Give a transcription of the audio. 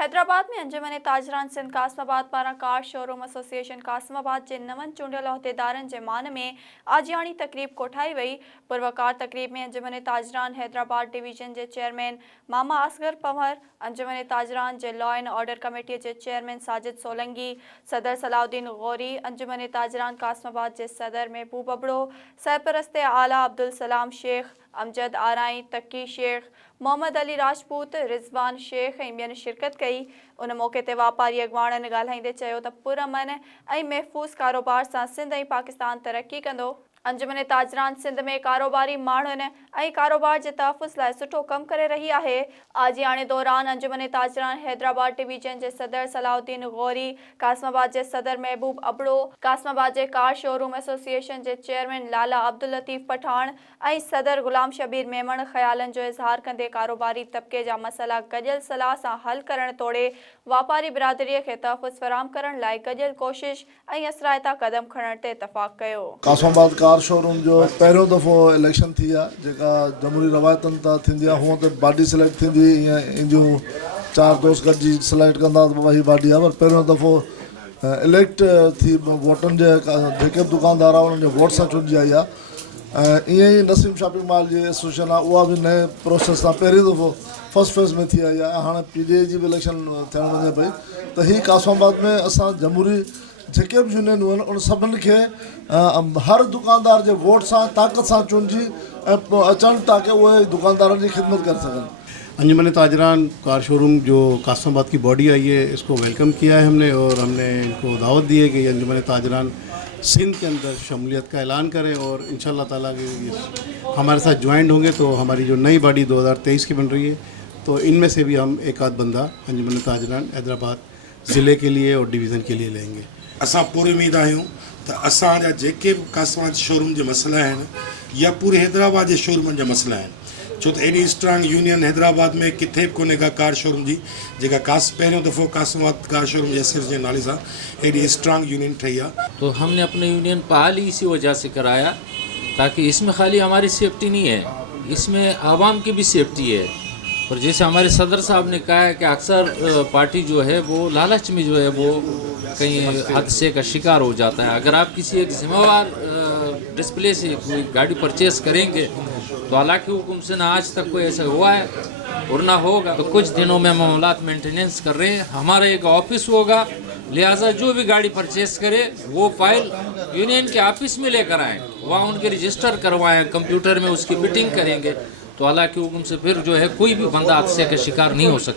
हैदराबाद में अंजुमन ताजरान सिंध कासमाबाद पारा कार शोरूम एसोसिएशन कासमाबाद के नवन चूंडियल उहदेदारन के मान में आजियाणी तकरीब कोठाई वही। पुरवकार तकरीब में अंजुमन ताजरान हैदराबाद डिवीजन के चेयरमैन मामा असगर पंवर, अंजुमन ताजरान के लॉ एंड ऑर्डर कमेटी के चेयरमैन साजिद सोलंगी, सदर सलाउद्दीन गौरी, अंजुमन ताजरान कासमाबाद के सदर महबूब अबड़ो, सरपरस्त आला अब्दुल सलाम शेख, अमजद आराई, तकी शेख, मोहम्मद अली राजपूत, रिजवान शेख ऐं ॿियनि शिरकत कई। उन मौके ते वापारी अॻवाननि ॻाल्हाईंदे चयो त पुरअमन ऐं महफ़ूज़ कारोबार सां सिंध ऐं पाकिस्तान तरक़ी कंदो। अंजुमन ताजरान सिंध में कारोबारी माण्हुनि ऐं कारोबार के तहफ़ुज़ लाइ सुठो कम करे रही है। आजियाणे दौरान अंजुमन ताजरान हैदराबाद डिवीजन के सदर सलाउद्दीन गौरी, कासमाबाद के सदर महबूब अबड़ो, कासमाबाद के कार शोरूम एसोसिएशन के चेयरमैन लाला अब्दुल लतीफ़ पठान ऐं सदर गुलाम शबीर मेमण ख़यालन जो इज़हार कंदे कारोबारी तबके जा मसला गजल सलाह से हल करण तोड़े वापारी बिरादरी के तहफ़ुज़ फराम करण लाइ गजल कोशिश ऐं असरायता कदम खणण ते इतफ़ाक़ कयो। कासमाबाद कार शोरूम जो पहिरियों दफ़ो इलेक्शन थी आहे जेका जमहूरी रवायतनि तां थींदी आहे। हूअं त बॉडी सिलेक्ट थींदी ईअं ईंदियूं चार दोस्त गॾिजी सिलेक्ट कंदा त वही बॉडी आहे, पर पहिरियों दफ़ो इलेक्ट थी वोटनि जे जेके बि दुकानदार आहे उन्हनि जे वोट सां चूंडिजी आई आहे। ईअं ई नसीम शॉपिंग मॉल जी एसोसिएशन आहे, उहा बि नए प्रोसेस सां पहिरीं दफ़ो फर्स्ट फेज़ में थी आई आहे। हाणे PDI जी बि इलेक्शन थियण वञे पई त हीअ कासमाबाद में असां जमहूरी जेके भी यूनियन आहिनि उन सभिनी खे हर दुकानदार के वोट से ताक़त से चुनजी अचन ताकि उहे दुकानदारनि की खिदमत कर सकें। अंजुमन ताजरान कार शोरूम जो कासमाबाद की बॉडी आई है, इसको वेलकम किया है हमने और हमने इनको दावत दी है कि अंजुमन ताजरान सिंध के अंदर शमूलियत का ऐलान करें और इंशाल्लाह ताला हमारे साथ ज्वाइंट होंगे तो हमारी जो नई बॉडी 2023 की बन रही है तो इनमें से भी हम एक आध बंदा अंजुमन ताजरान हैदराबाद ज़िले के लिए और डिवीज़न के लिए लेंगे। असां पूरी उम्मीद आहियूं त असांजा जेके बि कासमाबाद शोरूम जे मसइला आहिनि या पूरे हैदराबाद जे शोरूमनि जा मसइला आहिनि, छो त एॾी स्ट्रांग यूनियन हैदराबाद में किथे बि कोन्हे का कार शोरूम जी जेका पहिरियों दफ़ो कासमाबाद कार शोरूम जे जे नाले सां एॾी स्ट्रांग यूनियन ठही आहे। तो हमने अपना यूनियन बहाल ही इसी वजह से कराया ताकि इसमें खाली हमारी सेफ्टी नहीं है, इसमें आवाम की भी सेफ्टी है। और जैसे हमारे सदर साहब ने कहा है कि अक्सर पार्टी जो है वो लालच में जो है वो कहीं हादसे का शिकार हो जाता है। अगर आप किसी एक जिम्मेवार डिस्प्ले से कोई गाड़ी परचेस करेंगे तो हालांकि हुक्म से ना आज तक कोई ऐसा हुआ है और ना होगा। तो कुछ दिनों में मामलात मेंटेनेंस कर रहे हैं, हमारा एक ऑफिस होगा, लिहाजा जो भी गाड़ी परचेस करे वो फाइल यूनियन के ऑफिस में लेकर आएँ, वहाँ उनके रजिस्टर करवाएँ, कंप्यूटर में उसकी फिटिंग करेंगे तो हालांकि हुक्म से फिर जो है कोई भी बंदा हादसे का शिकार नहीं हो सकता।